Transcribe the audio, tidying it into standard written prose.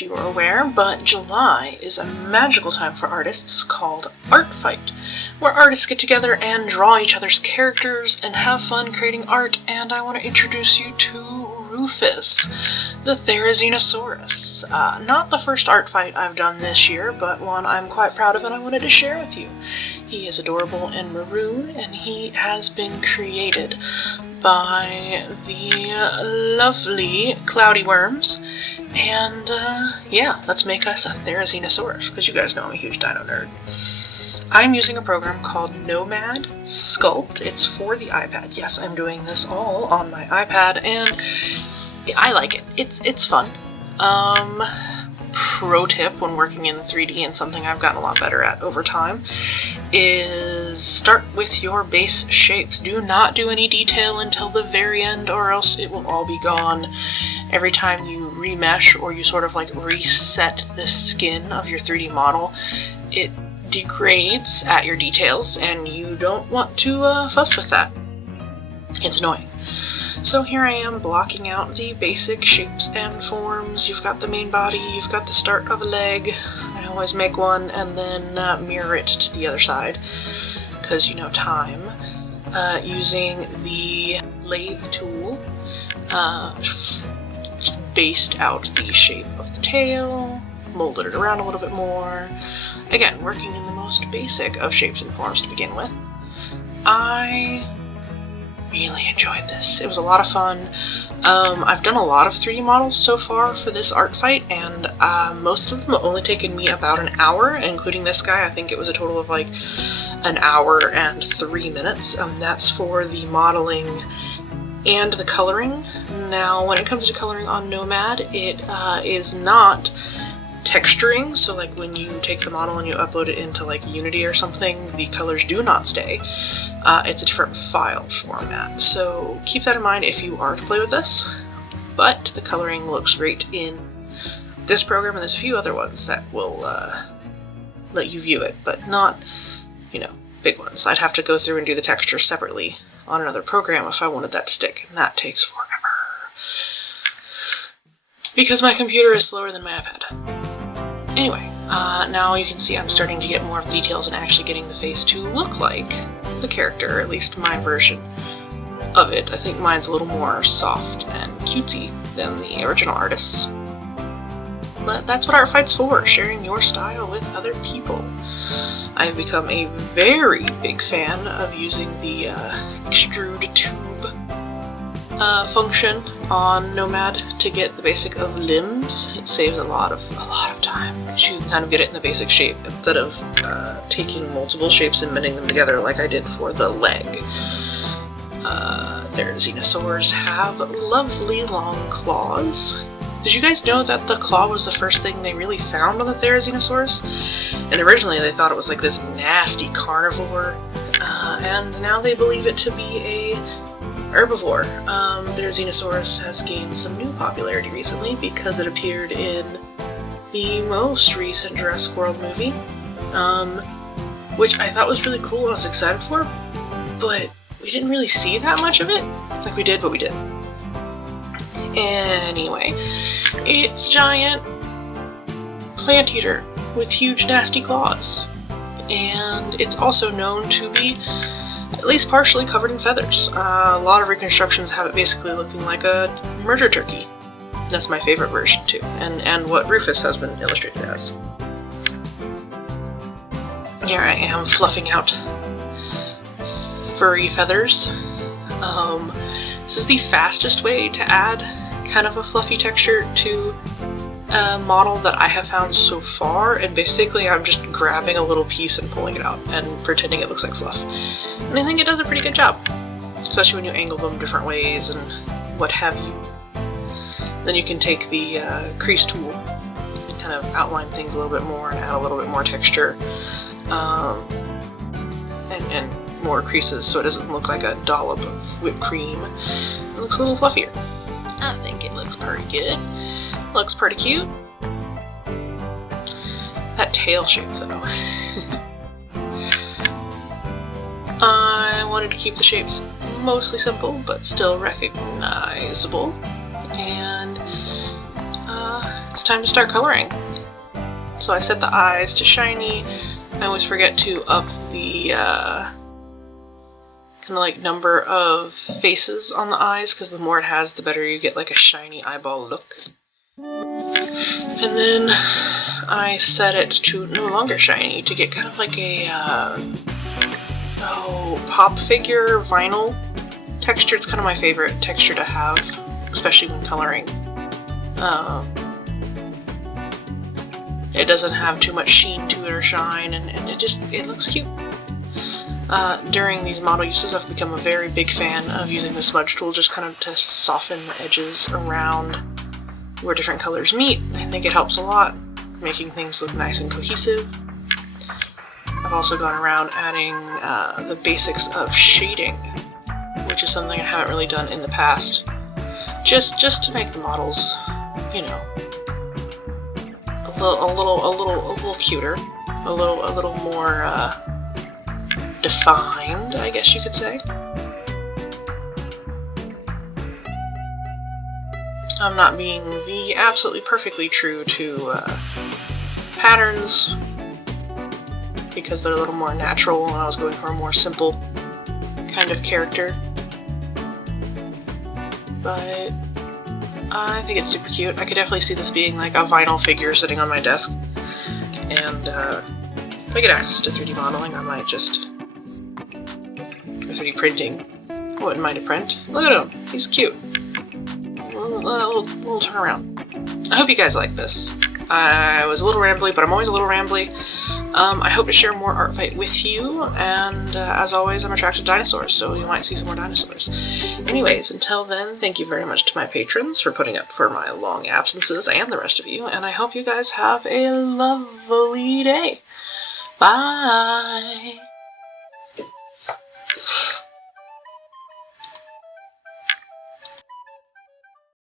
if you are aware, but July is a magical time for artists called Artfight, where artists get together and draw each other's characters and have fun creating art, and I want to introduce you to Rufous, the Therizinosaurus. Not the first Artfight I've done this year, but one I'm quite proud of and I wanted to share with you. He is adorable and maroon, and he has been created by the lovely Cloudy Worms. And yeah, let's make us a Therizinosaurus, because you guys know I'm a huge dino nerd. I'm using a program called Nomad Sculpt. It's for the iPad. Yes, I'm doing this all on my iPad, and I like it. It's fun. Pro tip when working in 3D, and something I've gotten a lot better at over time, is start with your base shapes. Do not do any detail until the very end, or else it will all be gone. Every time you remesh or you sort of like reset the skin of your 3D model, it degrades at your details, and you don't want to fuss with that. It's annoying. So here I am blocking out the basic shapes and forms. You've got the main body, you've got the start of a leg. I always make one and then mirror it to the other side, because you know, time. Using the lathe tool, based out the shape of the tail, molded it around a little bit more. Again, working in the most basic of shapes and forms to begin with. I really enjoyed this. It was a lot of fun. I've done a lot of 3D models so far for this Artfight, and most of them have only taken me about an hour, including this guy. I think it was a total of like an hour and 3 minutes. That's for the modeling and the coloring. Now, when it comes to coloring on Nomad, it is not texturing, so like when you take the model and you upload it into like Unity or something, the colors do not stay. It's a different file format, so keep that in mind if you are to play with this. But the coloring looks great in this program, and there's a few other ones that will let you view it, but not, you know, big ones. I'd have to go through and do the texture separately on another program if I wanted that to stick, and that takes forever. Because my computer is slower than my iPad. Anyway, now you can see I'm starting to get more of the details and actually getting the face to look like the character, or at least my version of it. I think mine's a little more soft and cutesy than the original artist's. But that's what Artfight's for, sharing your style with other people. I've become a very big fan of using the extrude tube function on Nomad to get the basic of limbs. It saves a lot of time. You can kind of get it in the basic shape instead of taking multiple shapes and bending them together like I did for the leg. Therizinosaurs have lovely long claws. Did you guys know that the claw was the first thing they really found on the Therizinosaurus? And originally they thought it was like this nasty carnivore, and now they believe it to be a herbivore. Therizinosaurus has gained some new popularity recently because it appeared in the most recent Jurassic World movie, which I thought was really cool and I was excited for, but we didn't really see that much of it. Like we did, but we didn't. Anyway, it's giant plant eater with huge nasty claws, and it's also known to be at least partially covered in feathers. A lot of reconstructions have it basically looking like a murder turkey. That's my favorite version too, and what Rufous has been illustrated as. Here I am fluffing out furry feathers. This is the fastest way to add kind of a fluffy texture to a model that I have found so far, and basically I'm just grabbing a little piece and pulling it out and pretending it looks like fluff. And I think it does a pretty good job, especially when you angle them different ways and what have you. Then you can take the crease tool and kind of outline things a little bit more and add a little bit more texture, and more creases so it doesn't look like a dollop of whipped cream. It looks a little fluffier. I think it looks pretty good. Looks pretty cute. That tail shape though. I wanted to keep the shapes mostly simple but still recognizable, and it's time to start coloring. So I set the eyes to shiny. I always forget to up the kind of like number of faces on the eyes, because the more it has, the better you get like a shiny eyeball look. And then I set it to no longer shiny to get kind of like a pop figure vinyl texture. It's kind of my favorite texture to have, especially when coloring. It doesn't have too much sheen to it or shine, and it looks cute. During these model uses, I've become a very big fan of using the smudge tool just kind of to soften the edges around where different colors meet. I think it helps a lot, making things look nice and cohesive. I've also gone around adding the basics of shading, which is something I haven't really done in the past. Just to make the models, you know, a little cuter, a little more defined, I guess you could say. I'm not being the absolutely perfectly true to patterns, because they're a little more natural, and I was going for a more simple kind of character. But I think it's super cute. I could definitely see this being like a vinyl figure sitting on my desk. And if I get access to 3D modeling, I might just... or 3D printing. I wouldn't mind a print. Look at him. He's cute. Little turnaround. I hope you guys like this. I was a little rambly, but I'm always a little rambly. I hope to share more Artfight with you, and as always, I'm attracted to dinosaurs, so you might see some more dinosaurs. Anyways, until then, thank you very much to my patrons for putting up for my long absences, and the rest of you, and I hope you guys have a lovely day. Bye!